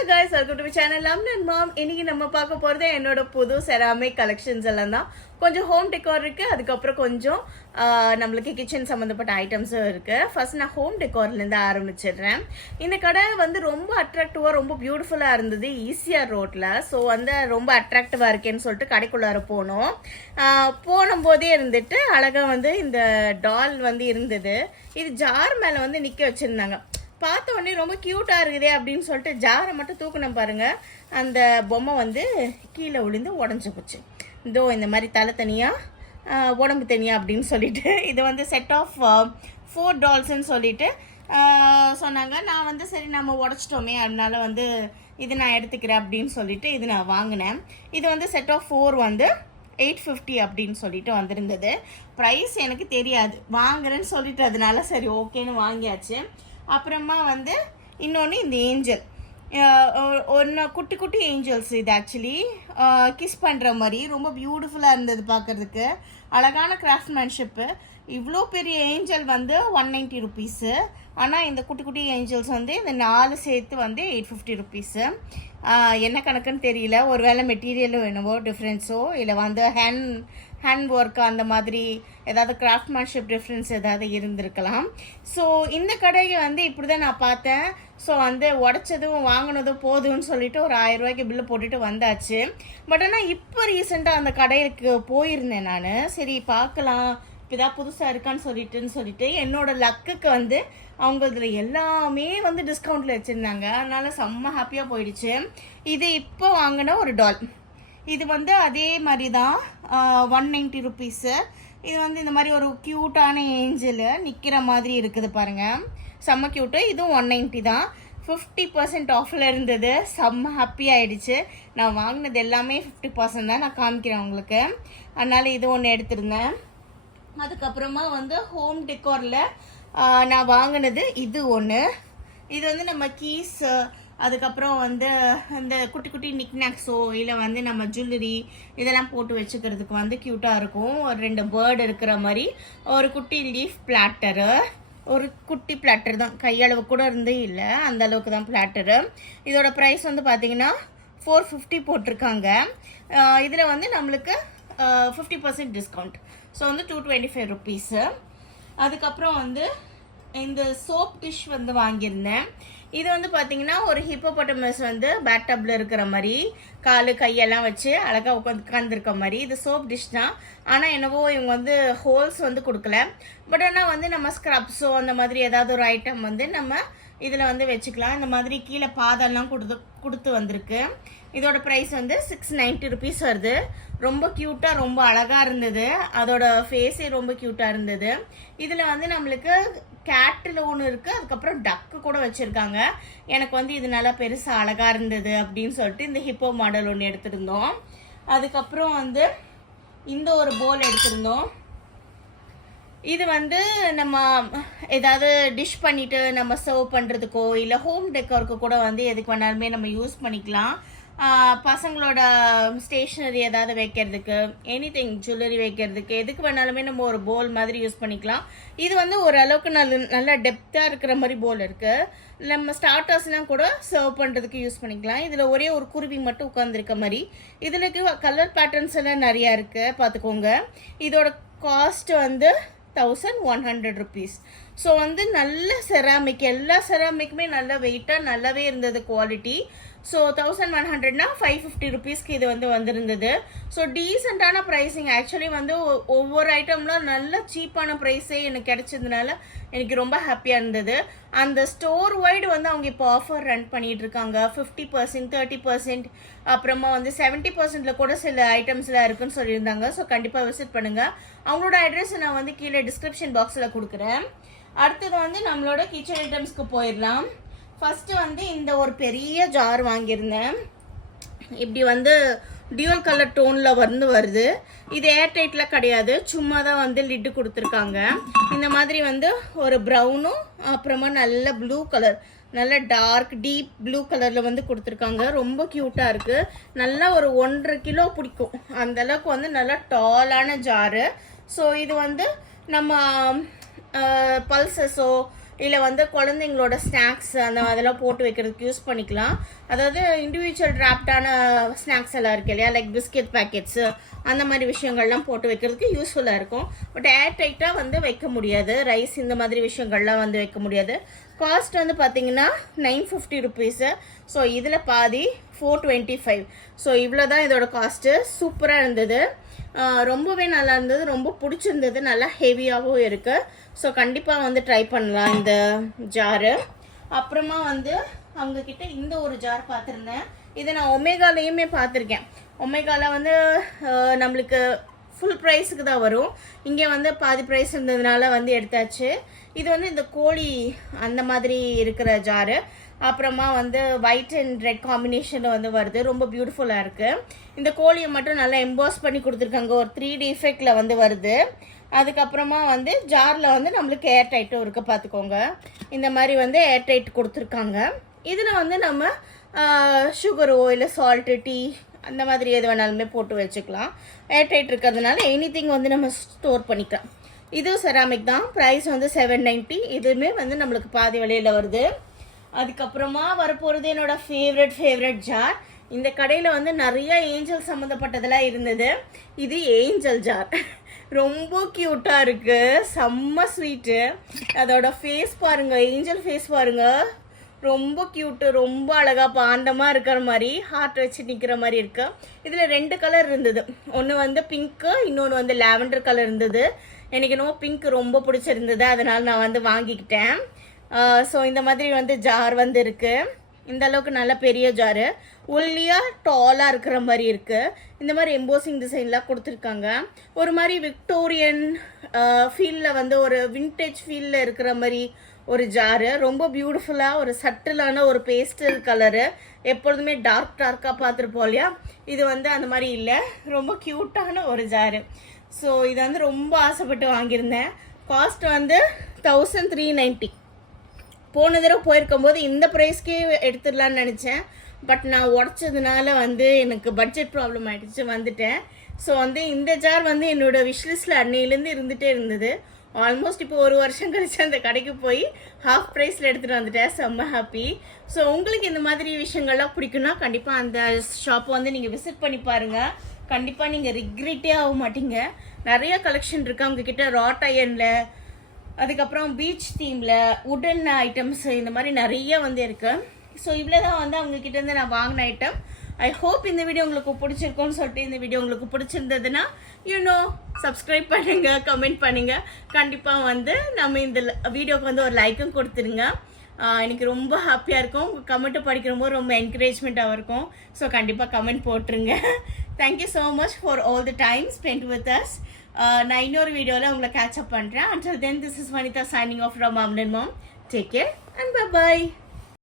Hello guys, welcome to my channel. I'm Mom. இன்னைக்கு நம்ம பார்க்க போறது என்னோட புது செராமிக் கலெக்ஷன்ஸ் எல்லாம் தான். கொஞ்சம் ஹோம் டெக்கார் இருக்கு, அதுக்கு அப்புறம் கொஞ்சம் நம்மளுக்கு கிச்சன் சம்பந்தப்பட்ட ஐட்டம்ஸும் இருக்கு. ஃபர்ஸ்ட் நான் ஹோம் டெக்கார்ல இருந்து ஆரம்பிச்சிடுறேன். இந்த கடை வந்து ரொம்ப அட்ராக்டிவா, ரொம்ப பியூட்டிஃபுல்லா இருந்தது ஈசிஆர் ரோட்ல. ஸோ வந்து ரொம்ப அட்ராக்டிவா இருக்கேன்னு சொல்லிட்டு கடைக்குள்ளார போனோம். போனும்போதே இருந்துட்டு அழகா வந்து இந்த டால் வந்து இருந்தது. இது ஜார் மேல வந்து நிக்க வச்சிருந்தாங்க. பார்த்த உடனே ரொம்ப க்யூட்டாக இருக்குதே அப்படின்னு சொல்லிட்டு ஜாரை மட்டும் தூக்கணும் பாருங்க, அந்த பொம்மை வந்து கீழே விழுந்து உடஞ்சி போச்சு. இதோ இந்த மாதிரி தலை தனியாக உடம்பு தனியாக அப்படின்னு சொல்லிட்டு இது வந்து செட் ஆஃப் 4 டால்ஸ்ன்னு சொல்லிட்டு சொன்னாங்க. நான் வந்து சரி நம்ம உடச்சிட்டோமே, அதனால வந்து இது நான் எடுத்துக்கிறேன் அப்படின்னு சொல்லிட்டு இது நான் வாங்கினேன். இது வந்து செட் ஆஃப் 4 வந்து 850 அப்படின்னு சொல்லிட்டு வந்திருந்தது. ப்ரைஸ் எனக்கு தெரியாது, வாங்குறேன்னு சொல்லிட்டு அதனால சரி ஓகேன்னு வாங்கியாச்சு. அப்புறமா வந்து இன்னொன்று இந்த ஏஞ்சல், ஒன்று குட்டி குட்டி ஏஞ்சல்ஸ். இது ஆக்சுவலி கிஸ் பண்ணுற மாதிரி ரொம்ப பியூட்டிஃபுல்லாக இருந்தது பார்க்குறதுக்கு. அழகான கிராஃப்ட்மேன்ஷிப்பு. இவ்வளோ பெரிய ஏஞ்சல் வந்து 190 ருபீஸு. ஆனால் இந்த குட்டி குட்டி ஏஞ்சல்ஸ் வந்து இந்த 4 சேர்த்து வந்து 850 ருபீஸு. என்ன கணக்குன்னு தெரியல, ஒரு வேளை மெட்டீரியலும் வேணுமோ டிஃப்ரென்ஸோ, இல்லை வந்து ஹேண்ட் ஒர்க்கு அந்த மாதிரி ஏதாவது கிராஃப்ட்மேன்ஷிப் டிஃப்ரென்ஸ் ஏதாவது இருந்திருக்கலாம். ஸோ இந்த கடையை வந்து இப்படி தான் நான் பார்த்தேன். ஸோ வந்து உடச்சதும் வாங்கினதும் போதும்னு சொல்லிட்டு ஒரு 1000 ரூபாய்க்கு பில்லு போட்டுட்டு வந்தாச்சு. பட் ஆனால் இப்போ ரீசெண்டாக அந்த கடைக்கு போயிருந்தேன் நான். சரி பார்க்கலாம் இப்போ இதாக புதுசாக இருக்கான்னு சொல்லிட்டு என்னோட லக்குக்கு வந்து அவங்க இதில் எல்லாமே வந்து டிஸ்கவுண்ட்டில் வச்சுருந்தாங்க. அதனால் செம்ம ஹாப்பியாக போயிடுச்சு. இது இப்போ வாங்கின ஒரு டால். இது வந்து அதே மாதிரி தான் 190 ருபீஸு. இது வந்து இந்த மாதிரி ஒரு க்யூட்டான ஏஞ்சல் நிற்கிற மாதிரி இருக்குது பாருங்கள், செம்ம க்யூட்டு. இதுவும் 190 தான். 50% ஆஃபில் இருந்தது. செம்ம ஹாப்பி ஆகிடுச்சு. நான் வாங்கினது எல்லாமே 50% தான். நான் காமிக்கிறேன் உங்களுக்கு. அதனால் இது ஒன்று எடுத்திருந்தேன். அதுக்கப்புறமா வந்து ஹோம் டெக்காரில் நான் வாங்கினது இது ஒன்று. இது வந்து நம்ம கீஸ், அதுக்கப்புறம் வந்து இந்த குட்டி குட்டி நிக்நாக்ஸோ இல்லை வந்து நம்ம ஜுவல்லரி இதெல்லாம் போட்டு வச்சுக்கிறதுக்கு வந்து க்யூட்டாக இருக்கும். ஒரு 2 பேர்டு இருக்கிற மாதிரி ஒரு குட்டி லீஃப் பிளாட்டரு, ஒரு குட்டி பிளாட்டர் தான், கையளவு கூட இருந்தே இல்லை, அந்த அளவுக்கு தான் பிளாட்டரு. இதோட ப்ரைஸ் வந்து பார்த்தீங்கன்னா 450 போட்டிருக்காங்க. இதில் வந்து நம்மளுக்கு 50% டிஸ்கவுண்ட். ஸோ வந்து 225 ருபீஸு. அதுக்கப்புறம் வந்து இந்த சோப் டிஷ் வந்து வாங்கியிருந்தேன். இது வந்து பார்த்தீங்கன்னா ஒரு ஹிப்போபொட்டமஸ் வந்து பேட்டப்பில் இருக்கிற மாதிரி காலு கையெல்லாம் வச்சு அழகாக உட்காந்துருக்க மாதிரி. இது சோப் டிஷ் தான். ஆனால் என்னவோ இவங்க வந்து ஹோல்ஸ் வந்து கொடுக்கல. பட் ஆனால் வந்து நம்ம ஸ்க்ரப்ஸோ அந்த மாதிரி ஏதாவது ஒரு ஐட்டம் வந்து நம்ம இதில் வந்து வச்சுக்கலாம். இந்த மாதிரி கீழே பாதெல்லாம் கொடுத்து வந்திருக்கு. இதோட ப்ரைஸ் வந்து 690 ருபீஸ் வருது. ரொம்ப க்யூட்டாக ரொம்ப அழகாக இருந்தது. அதோட ஃபேஸே ரொம்ப க்யூட்டாக இருந்தது. இதில் வந்து நம்மளுக்கு கேட்டில் ஒன்று இருக்குது, அதுக்கப்புறம் டக்கு கூட வச்சுருக்காங்க. எனக்கு வந்து இது நல்லா பெருசாக அழகாக இருந்தது அப்படின்னு சொல்லிட்டு இந்த ஹிப்போ மாடல் ஒன்று எடுத்திருந்தோம். அதுக்கப்புறம் வந்து இந்த ஒரு போல் எடுத்திருந்தோம். இது வந்து நம்ம ஏதாவது டிஷ் பண்ணிவிட்டு நம்ம சர்வ் பண்ணுறதுக்கோ இல்லை ஹோம் டெக்காருக்கு கூட வந்து எதுக்கு வேணாலுமே நம்ம யூஸ் பண்ணிக்கலாம். பசங்களோட ஸ்டேஷ்னரி ஏதாவது வைக்கிறதுக்கு, எனிதிங் ஜுவல்லரி வைக்கிறதுக்கு, எதுக்கு வேணாலுமே நம்ம ஒரு போல் மாதிரி யூஸ் பண்ணிக்கலாம். இது வந்து ஓரளவுக்கு நல்ல டெப்த்தாக இருக்கிற மாதிரி போல் இருக்குது. நம்ம ஸ்டார்டர்ஸ்லாம் கூட சர்வ் பண்ணுறதுக்கு யூஸ் பண்ணிக்கலாம். இதில் ஒரே ஒரு குருவி மட்டும் உட்காந்துருக்க மாதிரி. இதில் கலர் பேட்டர்ன்ஸ் எல்லாம் நிறையா இருக்குது, பார்த்துக்கோங்க. இதோட காஸ்ட் வந்து 1100 ருபீஸ். ஸோ வந்து நல்ல செராமிக், எல்லா செராமிக்குமே நல்ல வெயிட்டாக நல்லாவே இருந்தது குவாலிட்டி. ஸோ 1100னா 550 ருபீஸ்க்கு இது வந்து வந்திருந்தது. ஸோ டீசெண்டான ப்ரைஸிங். ஆக்சுவலி வந்து ஒவ்வொரு ஐட்டம்லாம் நல்ல சீப்பான ப்ரைஸே எனக்கு கிடைச்சதுனால எனக்கு ரொம்ப ஹாப்பியாக இருந்தது. அந்த ஸ்டோர் வைடு வந்து அவங்க இப்போ ஆஃபர் ரன் பண்ணிட்டு இருக்காங்க. 50%, 30%, அப்புறமா வந்து 70%ல கூட சில ஐட்டம்ஸ்லாம் இருக்குன்னு சொல்லியிருந்தாங்க. ஸோ கண்டிப்பாக விசிட் பண்ணுங்கள். அவங்களோட அட்ரஸ் நான் வந்து கீழே டிஸ்கிரிப்ஷன் பாக்ஸில் கொடுக்குறேன். அடுத்தது வந்து நம்மளோட கிச்சன் ஐட்டம்ஸ்க்கு போயிடலாம். ஃபஸ்ட்டு வந்து இந்த ஒரு பெரிய ஜார் வாங்கியிருந்தேன். இப்படி வந்து டியூவல் கலர் டோனில் வருது. இது ஏர்டைட்டில் கிடையாது, சும்மா தான் வந்து லிட்டு கொடுத்துருக்காங்க. இந்த மாதிரி வந்து ஒரு ப்ரௌனும் அப்புறமா நல்ல ப்ளூ கலர், நல்ல டார்க் டீப் ப்ளூ கலரில் வந்து கொடுத்துருக்காங்க. ரொம்ப க்யூட்டாக இருக்குது. நல்லா ஒரு 1.5 கிலோ பிடிக்கும் அந்தளவுக்கு வந்து நல்லா டாலான ஜாரு. ஸோ இது வந்து நம்ம பல்சஸோ இல்லை வந்து குழந்தைங்களோட ஸ்நாக்ஸ் அதெல்லாம் போட்டு வைக்கிறதுக்கு யூஸ் பண்ணிக்கலாம். அதாவது இண்டிவிஜுவல் ட்ராப்டான ஸ்நாக்ஸ் எல்லாம் இருக்குது இல்லையா, லைக் பிஸ்கெட் பேக்கெட்ஸு அந்த மாதிரி விஷயங்கள்லாம் போட்டு வைக்கிறதுக்கு யூஸ்ஃபுல்லாக இருக்கும். பட் ஏர் டைட்டாக வந்து வைக்க முடியாது. ரைஸ் இந்த மாதிரி விஷயங்கள்லாம் வந்து வைக்க முடியாது. காஸ்ட் வந்து பார்த்தீங்கன்னா 950 ருபீஸு. ஸோ இதில் பாதி 425. ஸோ இவ்வளோ தான் இதோட காஸ்ட்டு. சூப்பராக இருந்தது, ரொம்பவே நல்லா இருந்தது, ரொம்ப பிடிச்சிருந்தது, நல்லா ஹெவியாகவும் இருக்குது. ஸோ கண்டிப்பாக வந்து ட்ரை பண்ணலாம் இந்த ஜாரு. அப்புறமா வந்து அவங்கக்கிட்ட இந்த ஒரு ஜார் பார்த்துருந்தேன். இதை நான் ஒமேகாலையுமே பார்த்துருக்கேன். ஒமேகாவில் வந்து நம்மளுக்கு ஃபுல் ப்ரைஸுக்கு தான் வரும். இங்கே வந்து பாதி ப்ரைஸ் இருந்ததுனால வந்து எடுத்தாச்சு. இது வந்து இந்த கோழி அந்த மாதிரி இருக்கிற ஜாரு. அப்புறமா வந்து ஒயிட் அண்ட் ரெட் காம்பினேஷனில் வந்து வருது, ரொம்ப பியூட்டிஃபுல்லாக இருக்குது. இந்த கோழியை மட்டும் நல்லா எம்போஸ் பண்ணி கொடுத்துருக்காங்க, ஒரு 3D எஃபெக்டில் வந்து வருது. அதுக்கப்புறமா வந்து ஜாரில் வந்து நம்மளுக்கு ஏர் டைட்டும் இருக்குது, பார்த்துக்கோங்க. இந்த மாதிரி வந்து ஏர் டைட் கொடுத்துருக்காங்க. இதில் வந்து நம்ம சுகரோ இல்லை சால்ட்டு, டீ அந்த மாதிரி எது வேணாலுமே போட்டு வச்சுக்கலாம். ஏர் டைட் இருக்கிறதுனால எனிதிங் வந்து நம்ம ஸ்டோர் பண்ணிக்கலாம். இதுவும் செராமிக் தான். ப்ரைஸ் வந்து 790. இதுவுமே வந்து நம்மளுக்கு பாதி விலையில் வருது. அதுக்கப்புறமா வரப்போகிறது என்னோட ஃபேவரட் ஜார். இந்த கடையில் வந்து நிறைய ஏஞ்சல் சம்மந்தப்பட்டதெல்லாம் இருந்தது. இது ஏஞ்சல் ஜார், ரொம்ப க்யூட்டாக இருக்குது, செம்ம ஸ்வீட்டு. அதோட ஃபேஸ் பாருங்கள், ஏஞ்சல் ஃபேஸ் பாருங்கள், ரொம்ப க்யூட்டு, ரொம்ப அழகாக பாண்டமாக இருக்கிற மாதிரி ஹார்ட் வச்சு நிற்கிற மாதிரி இருக்கு. இதில் 2 கலர் இருந்தது. ஒன்று வந்து பிங்க்கு, இன்னொன்று வந்து லாவெண்டர் கலர் இருந்தது. எனக்கு என்னவோ பிங்க் ரொம்ப பிடிச்சிருந்தது, அதனால் நான் வந்து வாங்கிக்கிட்டேன். ஸோ இந்த மாதிரி வந்து ஜார் வந்து இருக்குது. இந்த அளவுக்கு நல்ல பெரிய ஜாரு, ஒல்லியாக டாலாக இருக்கிற மாதிரி இருக்குது. இந்த மாதிரி எம்போசிங் டிசைன்லாம் கொடுத்துருக்காங்க. ஒரு மாதிரி விக்டோரியன் ஃபீலில் வந்து ஒரு வின்டேஜ் ஃபீலில் இருக்கிற மாதிரி ஒரு ஜாரு. ரொம்ப பியூட்டிஃபுல்லாக ஒரு சட்டிலான ஒரு பேஸ்டல் கலரு. எப்பொழுதுமே டார்க்காக பார்த்துருப்போம் இல்லையா, இது வந்து அந்த மாதிரி இல்லை, ரொம்ப க்யூட்டான ஒரு ஜாரு. ஸோ இதை வந்து ரொம்ப ஆசைப்பட்டு வாங்கியிருந்தேன். காஸ்ட் வந்து 1390. போன தடவை போயிருக்கும்போது இந்த ப்ரைஸ்க்கே எடுத்துடலான்னு நினச்சேன். பட் நான் உடச்சதுனால வந்து எனக்கு பட்ஜெட் ப்ராப்ளம் ஆகிடுச்சு, வந்துட்டேன். ஸோ வந்து இந்த ஜார் வந்து என்னோடய விஷ்லிஸ்ட்டில் அன்னையிலேருந்து இருந்துகிட்டே இருந்தது. ஆல்மோஸ்ட் இப்போ 1 வருஷம் கழிச்சு அந்த கடைக்கு போய் ஹாஃப் ப்ரைஸில் எடுத்துகிட்டு வந்துட்டேன். செம்ம ஹாப்பி. ஸோ உங்களுக்கு இந்த மாதிரி விஷயங்கள்லாம் பிடிக்குன்னா கண்டிப்பாக அந்த ஷாப்பை வந்து நீங்கள் விசிட் பண்ணி பாருங்கள். கண்டிப்பாக நீங்கள் ரிக்ரெட்டே ஆக மாட்டீங்க. நிறைய கலெக்ஷன் இருக்குது அவங்கக்கிட்ட. ராட் அயனில், அதுக்கப்புறம் பீச் தீமில், உடன் ஐட்டம்ஸ், இந்த மாதிரி நிறைய வந்து இருக்குது. ஸோ இவ்வளோ தான் வந்து அவங்கக்கிட்டேருந்து நான் வாங்கின ஐட்டம். ஐ ஹோப் இந்த வீடியோ உங்களுக்கு பிடிச்சிருக்கோன்னு சொல்லிட்டு, இந்த வீடியோ உங்களுக்கு பிடிச்சிருந்ததுன்னா சப்ஸ்கிரைப் பண்ணுங்கள், கமெண்ட் பண்ணுங்கள். கண்டிப்பாக வந்து நம்ம இந்த வீடியோக்கு வந்து ஒரு லைக்கும் கொடுத்துருங்க. எனக்கு ரொம்ப ஹாப்பியாக இருக்கும். உங்கள் கமெண்ட்டை படிக்கிறபோது ரொம்ப என்கரேஜ்மெண்ட்டாகவும் இருக்கும். ஸோ கண்டிப்பாக கமெண்ட் போட்டுருங்க. Thank you so much for all the time spend with us. நான் இன்னொரு வீடியோவில் உங்களை கேட்சப் பண்ணுறேன். Until then, this is Vanitha signing off from Mom and Mom. Take care and bye-bye.